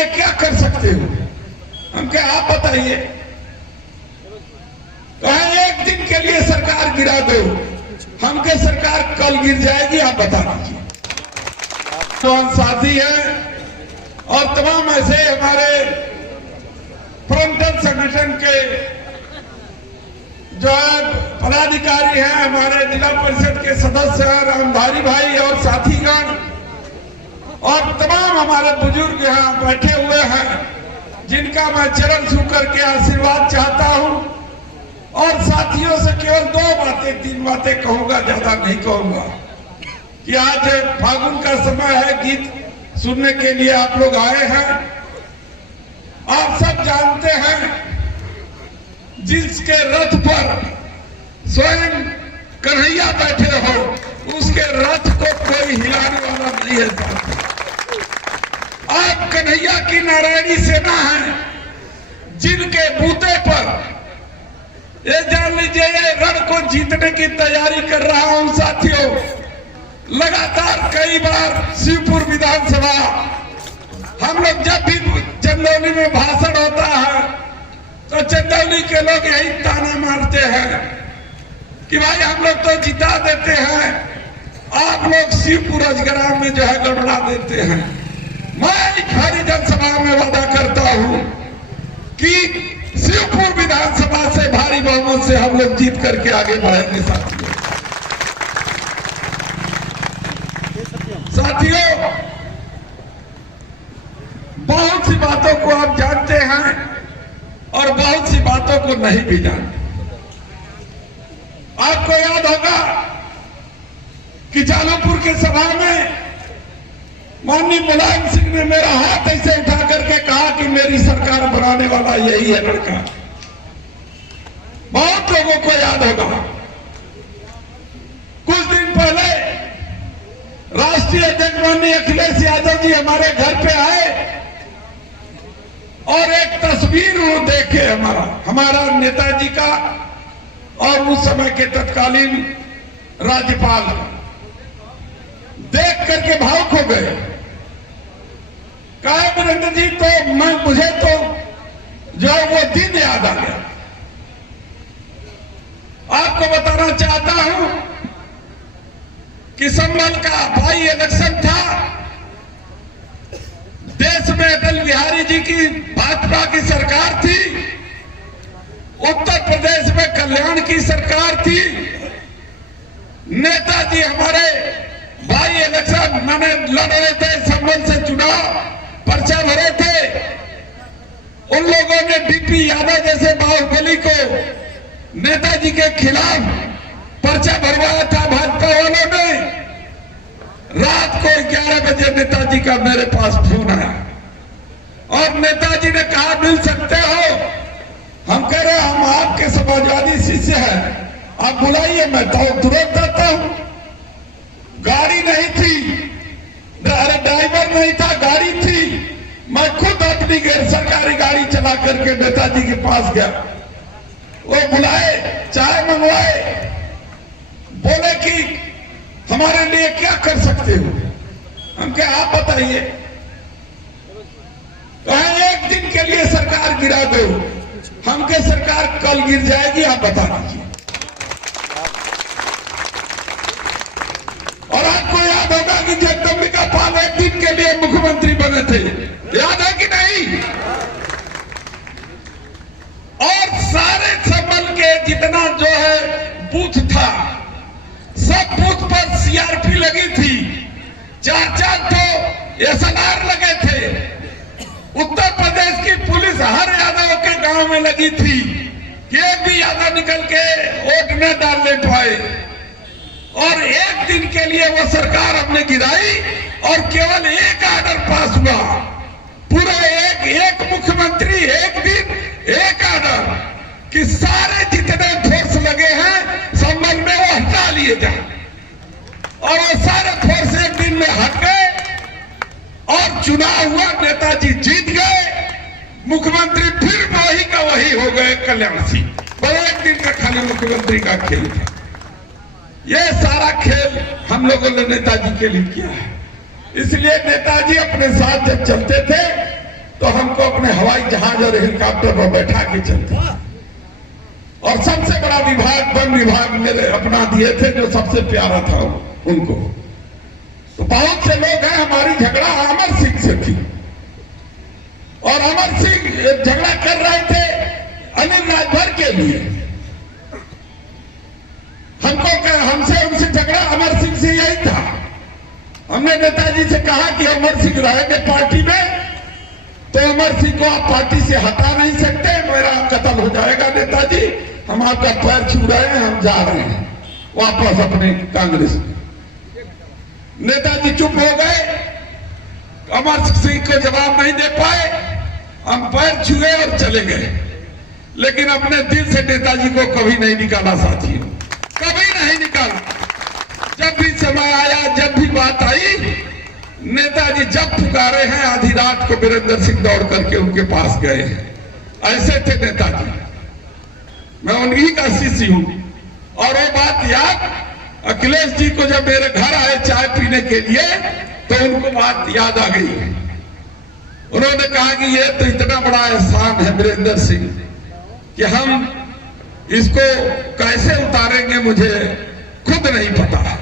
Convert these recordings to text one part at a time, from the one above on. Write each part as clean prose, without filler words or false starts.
लिए क्या कर सकते हो? हम क्या आप बताइए। कहा एक दिन के लिए सरकार गिरा दो, हमके सरकार कल गिर जाएगी, आप बता दीजिए। तो हम साथी हैं और तमाम ऐसे हमारे फ्रंटल संगठन के जो पदाधिकारी हैं, हमारे जिला परिषद के सदस्य हैं, रामधारी भाई और साथीगण और तमाम हमारे बुजुर्ग यहाँ बैठे हुए हैं, जिनका मैं चरण छू करके आशीर्वाद चाहता हूं। और साथियों से केवल 2 बातें 3 बातें कहूंगा, ज्यादा नहीं कहूंगा, कि आज फागुन का समय है, गीत सुनने के लिए आप लोग आए हैं। आप सब जानते हैं जिसके रथ पर स्वयं कन्हैया बैठे हो, उसके रथ को कोई हिलाने वाला नहीं है। आप कन्हैया की नारायणी सेना है, जिनके बूते पर ये जान लीजिए ये रण को जीतने की तैयारी कर रहा हूं साथियों। लगातार कई बार शिवपुर विधानसभा हम लोग जब भी चंदौली में भाषण होता है तो चंदौली के लोग यही ताना मारते हैं कि भाई हम लोग तो जिता देते हैं, आप लोग शिवपुर अजगरा में जो है गड़बड़ा देते हैं। मैं खाली जनसभा में वादा करता हूं कि शिवपुर विधानसभा से भारी बहुमत से हम लोग जीत करके आगे बढ़ेंगे। साथियों, बहुत सी बातों को आप जानते हैं और बहुत सी बातों को नहीं भी जानते। आपको याद होगा कि जालमपुर के सभा में माननीय मुलायम सिंह ने मेरा हाथ ऐसे उठा करके कहा कि मेरी सरकार बनाने वाला यही है लड़का। बहुत लोगों को याद होगा। कुछ दिन पहले राष्ट्रीय अध्यक्ष माननीय अखिलेश यादव जी हमारे घर पे आए और एक तस्वीर वो देखे हमारा नेताजी का और उस समय के तत्कालीन राज्यपाल, देख करके भावुक हो गए। कहा वीरेंद्र जी, तो मुझे तो जो है वो दिन याद आ गया। आपको बताना चाहता हूं कि संभल का बाई इलेक्शन था। देश में अटल बिहारी जी की भाजपा की सरकार थी, उत्तर प्रदेश में कल्याण की सरकार थी। नेताजी हमारे बाई इलेक्शन मैंने लड़ रहे थे, संभल से चुनाव पर्चा भरे थे। उन लोगों ने डीपी यादव जैसे बाहुबली को नेताजी के खिलाफ पर्चा भरवाया था भाजपा वालों ने। रात को 11 बजे नेताजी का मेरे पास फोन आया और नेताजी ने कहा मिल सकते हो? हम कह रहे हम आपके समाजवादी शिष्य हैं, आप बुलाइए, मैं तो तुरंत आता हूं। गाड़ी नहीं थी, ड्राइवर नहीं था, गाड़ी थी। मैं खुद अपनी सरकारी गाड़ी चला करके नेताजी के पास गया। वो बुलाए, चाय मंगवाए, बोले कि हमारे लिए क्या कर सकते हो? हम क्या आप बताइए। कहा एक दिन के लिए सरकार गिरा दो, हमके सरकार कल गिर जाएगी, आप बता दीजिए। और आपको याद होगा कि जगदम्बिका पाल एक दिन के लिए मुख्यमंत्री बने थे, याद है कि नहीं? और सारे संभल के जितना जो है बूथ था, सब बूथ पर सीआरपी लगी थी। 4-4 तो एसएलआर लगे थे। उत्तर प्रदेश की पुलिस हर यादव के गांव में लगी थी कि एक भी यादव निकल के वोट न डालने पाए। और एक दिन के लिए वो सरकार हमने गिराई और केवल एक आर्डर पास हुआ। पूरा एक मुख्यमंत्री, एक दिन एक आर्डर कि सारे जितने फोर्स लगे हैं संभल में वो हटा लिए जाए। और वो सारे फोर्स एक दिन में हट गए और चुनाव हुआ, नेताजी जीत गए। मुख्यमंत्री फिर वही का वही हो गए, कल्याण सिंह। पर एक दिन का खाली मुख्यमंत्री का खेल था। ये सारा खेल हम लोगों ने नेताजी के लिए किया है। इसलिए नेताजी अपने साथ जब चलते थे तो हमको अपने हवाई जहाज और हेलीकॉप्टर पर बैठा के चलते। और सबसे बड़ा विभाग वन विभाग मेरे अपना दिए थे, जो सबसे प्यारा था उनको। तो बहुत से लोग हैं, हमारी झगड़ा अमर सिंह से थी और अमर सिंह झगड़ा कर रहे थे अनिल राजभर के लिए। हमसे उनसे झगड़ा अमर सिंह से यही था। हमने नेताजी से कहा कि अमर सिंह रहेंगे पार्टी में तो अमर सिंह को आप पार्टी से हटा नहीं सकते, मेरा कत्ल हो जाएगा नेताजी, हम आपका पैर छू रहे हैं, हम जा रहे हैं वापस अपने कांग्रेस में। नेताजी चुप हो गए, अमर सिंह को जवाब नहीं दे पाए, हम पैर छुए और चले गए। लेकिन अपने दिल से नेताजी को कभी नहीं निकाला साथियों, कभी नहीं निकाला। जब भी समय आया, जब भी बात आई, नेताजी जब पुकारे हैं आधी रात को वीरेंद्र सिंह दौड़ करके उनके पास गए हैं। ऐसे थे नेताजी, मैं उन्हीं का शिष्य हूं। और वो बात याद, अखिलेश जी को जब मेरे घर आए चाय पीने के लिए तो उनको बात याद आ गई। उन्होंने कहा कि ये तो इतना बड़ा एहसान है वीरेंद्र सिंह कि हम इसको कैसे उतारेंगे मुझे खुद नहीं पता है।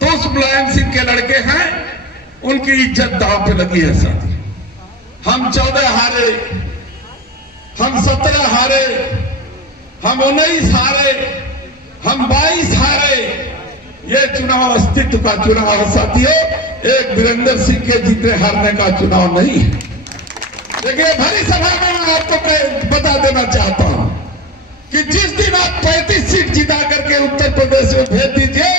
तो उस मुलायम सिंह के लड़के हैं, उनकी इज्जत दांव पे लगी है साथी। हम 14 हारे, हम 17 हारे, हम 19 हारे, हम 22 हारे। ये चुनाव अस्तित्व का चुनाव है साथियों, एक वीरेंद्र सिंह के जीतने हारने का चुनाव नहीं है। देखिए भरी सभा में मैं आपको बता देना चाहता हूं कि जिस दिन आप 35 सीट जिता करके उत्तर प्रदेश में भेज दीजिए,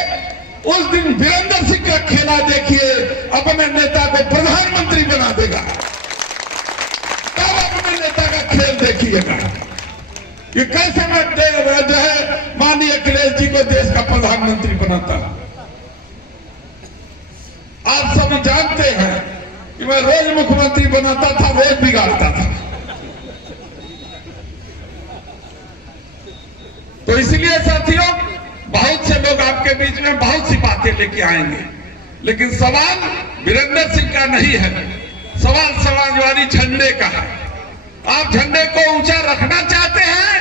उस दिन वीरेंद्र सिंह का खेला देखिए, अपने नेता को प्रधानमंत्री बना देगा। तब अपने नेता का खेल देखिएगा कि कैसे मैं जो है माननीय अखिलेश जी को देश का प्रधानमंत्री बनाता। आप सब जानते हैं कि मैं रोज मुख्यमंत्री बनाता था, रोज बिगाड़ता था। तो इसलिए साथियों, बहुत से लोग आपके बीच में बहुत सी बातें लेके आएंगे, लेकिन सवाल वीरेंद्र सिंह का नहीं है, सवाल समाजवादी झंडे का है। आप झंडे को ऊंचा रखना चाहते हैं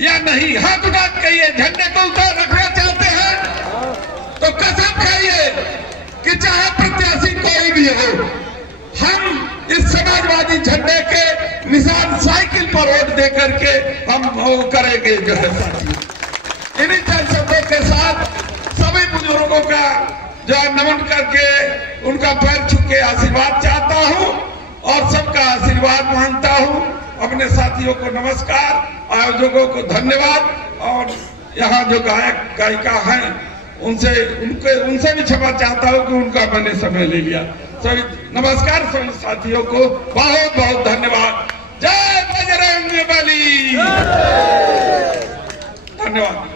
या नहीं? हाथ उठा कहिए, झंडे को ऊंचा रखना चाहते हैं तो कसम खाइए कि चाहे प्रत्याशी कोई भी हो, हम इस समाजवादी झंडे के निशान साइकिल पर वोट दे करके हम वो करेंगे जो है साथियों। इन्हीं चंद शब्दों के साथ सभी बुजुर्गों का जो है नमन करके उनका पैर छू के आशीर्वाद चाहता हूं और सबका आशीर्वाद मांगता हूं। अपने साथियों को नमस्कार, आयोजकों को धन्यवाद और यहाँ जो गायक गायिका हैं उनसे भी क्षमा चाहता हूं कि उनका मैंने समय ले लिया। सभी नमस्कार, सभी साथियों को बहुत बहुत धन्यवाद। जय बजरंग बली। धन्यवाद।